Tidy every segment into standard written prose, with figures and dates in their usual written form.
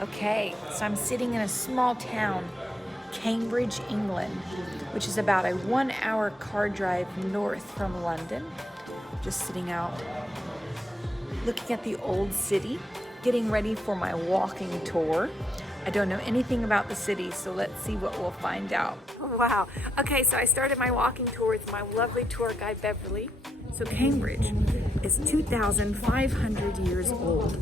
Okay, so I'm sitting in a small town, Cambridge, England, which is about a 1-hour car drive north from London. Just sitting out, looking at the old city, getting ready for my walking tour. I don't know anything about the city, so let's see what we'll find out. Wow. Okay, so I started my walking tour with my lovely tour guide, Beverly. So Cambridge is 2,500 years old,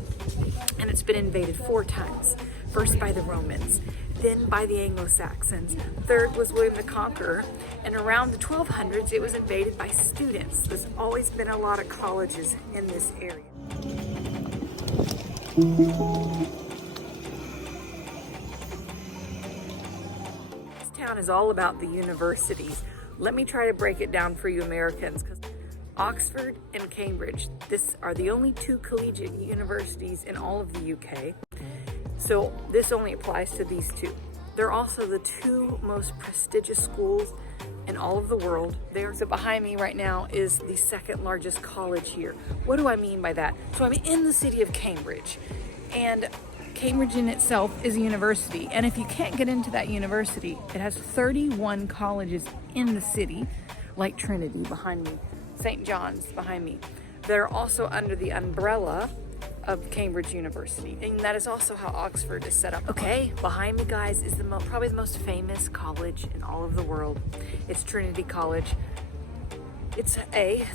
and it's been invaded 4 times. First by the Romans, then by the Anglo-Saxons. Third was William the Conqueror, and around the 1200s it was invaded by students. There's always been a lot of colleges in this area. This town is all about the universities. Let me try to break it down for you Americans, because Oxford and Cambridge, this are the only 2 collegiate universities in all of the UK. So this only applies to these 2. They're also the 2 most prestigious schools in all of the world. So behind me right now is the 2nd largest college here. What do I mean by that? So I'm in the city of Cambridge, and Cambridge in itself is a university. And if you can't get into that university, it has 31 colleges in the city, like Trinity behind me, St. John's behind me. They're also under the umbrella of Cambridge University, and that is also how Oxford is set up. Okay, behind me, guys, is probably the most famous college in all of the world. It's Trinity College. It's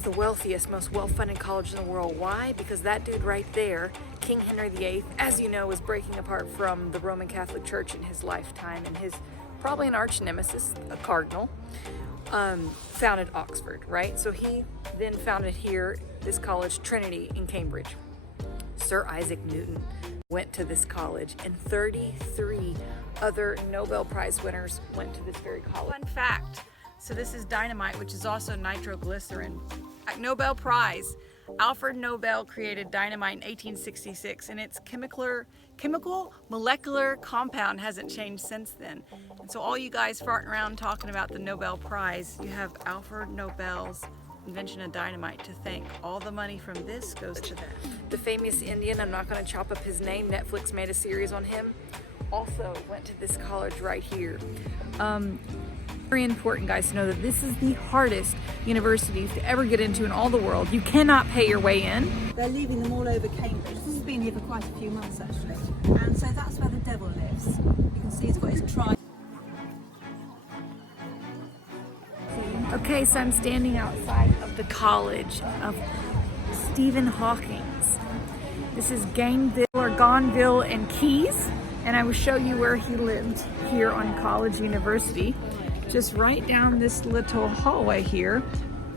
the wealthiest, most well-funded college in the world. Why? Because that dude right there, King Henry VIII, as you know, was breaking apart from the Roman Catholic Church in his lifetime, and his probably an arch nemesis, a cardinal, founded Oxford, right? So he then founded here, this college, Trinity in Cambridge. Sir Isaac Newton went to this college, and 33 other Nobel Prize winners went to this very college. Fun fact, so this is dynamite, which is also nitroglycerin. Nobel Prize. Alfred Nobel created dynamite in 1866, and its chemical molecular compound hasn't changed since then. And so all you guys farting around talking about the Nobel Prize, you have Alfred Nobel's invention of dynamite to thank. All the money from this goes to that. The famous Indian, I'm not going to chop up his name, Netflix made a series on him, also went to this college right here. Very important, guys, to know that this is the hardest universities to ever get into in all the world. You cannot pay your way in. They're leaving them all over Cambridge. This has been here for quite a few months actually, and so that's where the devil lives. You can see he's got his tribe. Okay, so I'm standing outside of the College of Stephen Hawking. This is Gonville and Keys, and I will show you where he lived here on College University. Just right down this little hallway here,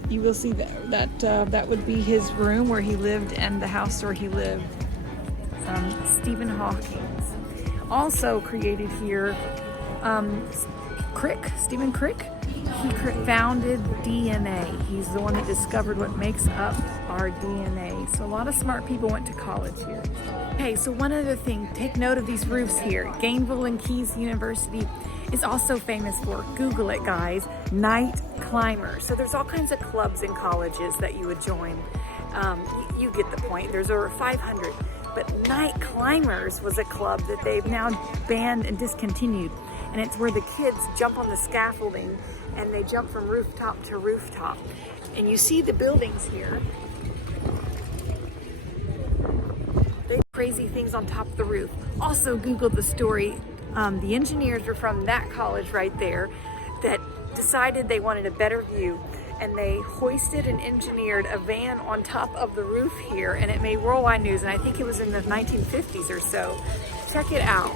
you will see that would be his room where he lived and the house where he lived. Stephen Hawking. Also created here, Stephen Crick. He founded DNA. He's the one that discovered what makes up our DNA. So a lot of smart people went to college here. Okay, so one other thing, take note of these roofs here. Gonville and Keys University is also famous for, Google it guys, night climbers. So there's all kinds of clubs and colleges that you would join. You get the point, there's over 500. But Night Climbers was a club that they've now banned and discontinued. And it's where the kids jump on the scaffolding and they jump from rooftop to rooftop. And you see the buildings here. They do crazy things on top of the roof. Also Google the story. The engineers were from that college right there that decided they wanted a better view, and they hoisted and engineered a van on top of the roof here, and it made worldwide news, and I think it was in the 1950s or so. Check it out.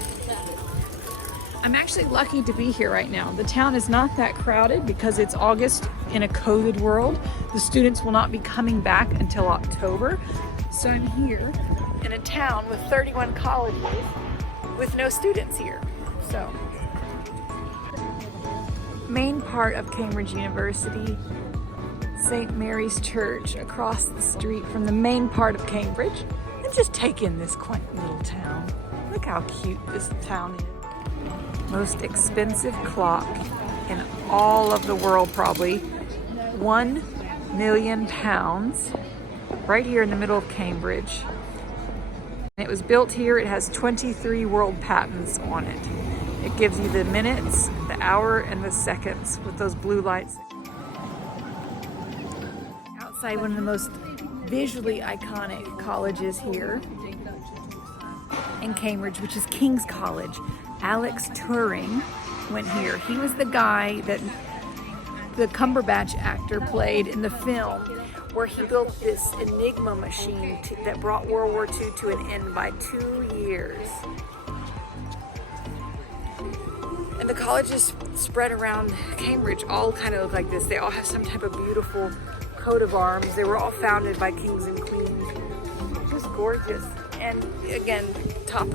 I'm actually lucky to be here right now. The town is not that crowded because it's August in a COVID world. The students will not be coming back until October. So I'm here in a town with 31 colleges with no students here. So, main part of Cambridge University, St. Mary's Church across the street from the main part of Cambridge. And just take in this quaint little town. Look how cute this town is. Most expensive clock in all of the world, probably. £1 million, right here in the middle of Cambridge. It was built here. It has 23 world patents on it. It gives you the minutes, the hour, and the seconds with those blue lights. Outside one of the most visually iconic colleges here in Cambridge, which is King's College. Alex Turing went here. He was the guy that the Cumberbatch actor played in the film where he built this Enigma machine that brought World War II to an end by 2 years. And the colleges spread around Cambridge all kind of look like this. They all have some type of beautiful coat of arms. They were all founded by kings and queens. Just gorgeous. And again, top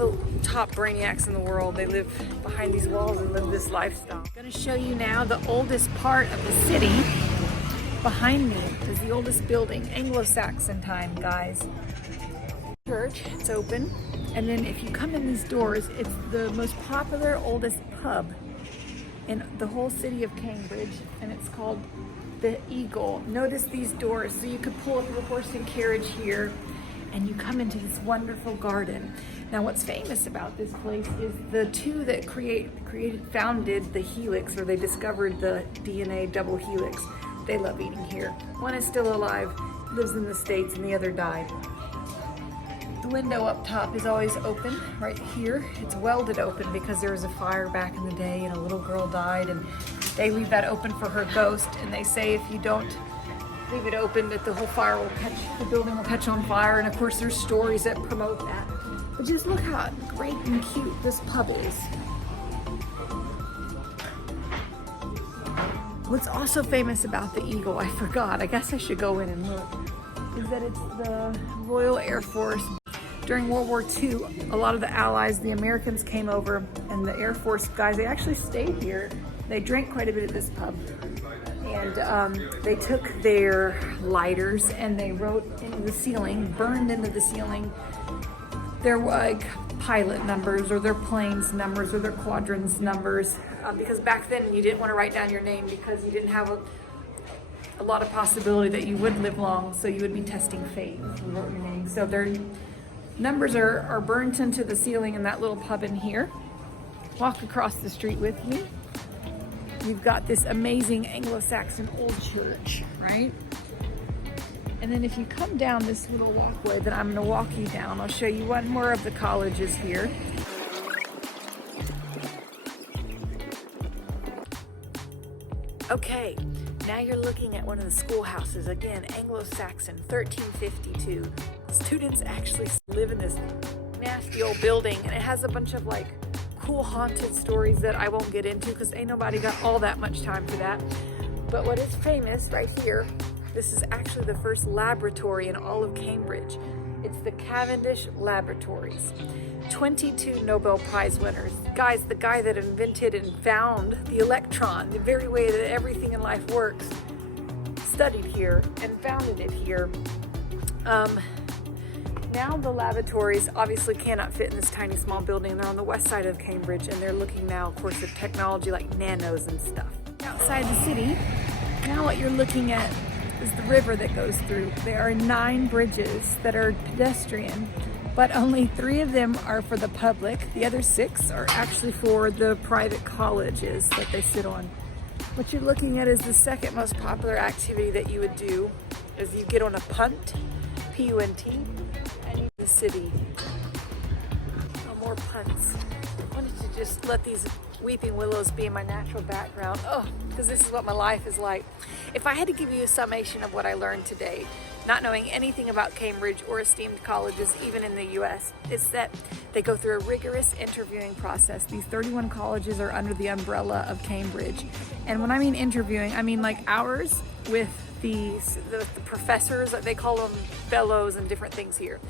brainiacs in the world. They live behind these walls and live this lifestyle. I'm going to show you now the oldest part of the city. Behind me is the oldest building, Anglo-Saxon time, guys. Church, it's open. And then if you come in these doors, it's the most popular, oldest pub in the whole city of Cambridge, and it's called the Eagle. Notice these doors, so you could pull up your horse and carriage here, and you come into this wonderful garden. Now, what's famous about this place is the two that founded the helix, or they discovered the DNA double helix. They love eating here. One is still alive, lives in the States, and the other died. The window up top is always open right here. It's welded open because there was a fire back in the day and a little girl died, and they leave that open for her ghost, and they say if you don't leave it open that the building will catch on fire, and of course there's stories that promote that. But just look how great and cute this pub is. What's also famous about the Eagle, I forgot, I guess I should go in and look, is that it's the Royal Air Force. During World War II, a lot of the Allies, the Americans came over, and the Air Force guys, they actually stayed here. They drank quite a bit at this pub. And they took their lighters and they wrote into the ceiling, burned into the ceiling, their pilot numbers or their planes numbers or their quadrants numbers. Because back then you didn't want to write down your name because you didn't have a lot of possibility that you would live long, so you would be testing fate if you wrote your name. So their numbers are burnt into the ceiling in that little pub in here. Walk across the street with me. You've got this amazing Anglo-Saxon old church, right? And then if you come down this little walkway that I'm gonna walk you down, I'll show you one more of the colleges here. Okay, now you're looking at one of the schoolhouses. Again, Anglo-Saxon, 1352. Students actually live in this nasty old building, and it has a bunch of like cool haunted stories that I won't get into because ain't nobody got all that much time for that. But what is famous right here, this is actually the first laboratory in all of Cambridge. It's the Cavendish Laboratories. 22 Nobel Prize winners. Guys, the guy that invented and found the electron, the very way that everything in life works, studied here and founded it here. Now the laboratories obviously cannot fit in this tiny small building. They're on the west side of Cambridge, and they're looking now, of course, at technology like nanos and stuff. Outside the city, now what you're looking at is the river that goes through. There are 9 bridges that are pedestrian, but only 3 of them are for the public. The other 6 are actually for the private colleges that they sit on. What you're looking at is the second most popular activity that you would do is you get on a punt, P-U-N-T, and you the city. No more punts. I wanted to just let these weeping willows be in my natural background. Oh, because this is what my life is like. If I had to give you a summation of what I learned today, not knowing anything about Cambridge or esteemed colleges, even in the US, it's that they go through a rigorous interviewing process. These 31 colleges are under the umbrella of Cambridge. And when I mean interviewing, I mean like ours with the professors, they call them fellows and different things here.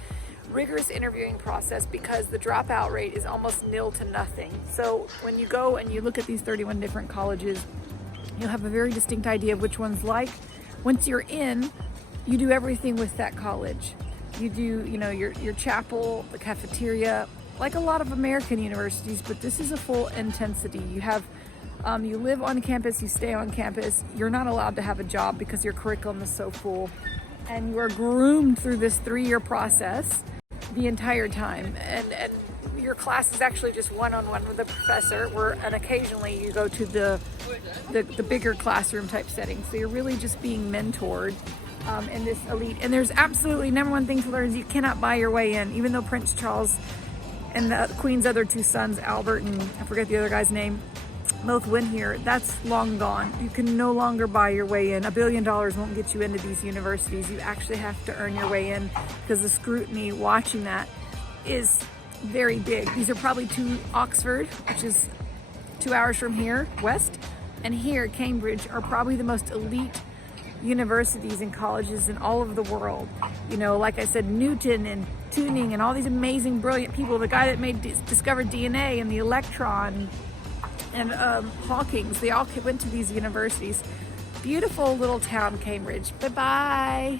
Rigorous interviewing process because the dropout rate is almost nil to nothing. So when you go and you look at these 31 different colleges, you'll have a very distinct idea of which one's like. Once you're in, you do everything with that college. You do, your chapel, the cafeteria, like a lot of American universities, but this is a full intensity. You have, you live on campus, you stay on campus. You're not allowed to have a job because your curriculum is so full. And you are groomed through this 3-year process. the entire time, and your class is actually just one-on-one with a professor, and occasionally you go to the bigger classroom type setting. So you're really just being mentored in this elite. And there's absolutely number one thing to learn is you cannot buy your way in, even though Prince Charles and the Queen's other two sons, Albert and I forget the other guy's name, both went here. That's long gone. You can no longer buy your way in. $1 billion won't get you into these universities. You actually have to earn your way in, because the scrutiny watching that is very big. These are probably to Oxford, which is 2 hours from here, west, and here, Cambridge, are probably the most elite universities and colleges in all of the world. You know, like I said, Newton and Tuning and all these amazing, brilliant people. The guy that discovered DNA and the electron, and Hawking's, they all went to these universities. Beautiful little town, Cambridge. Bye-bye.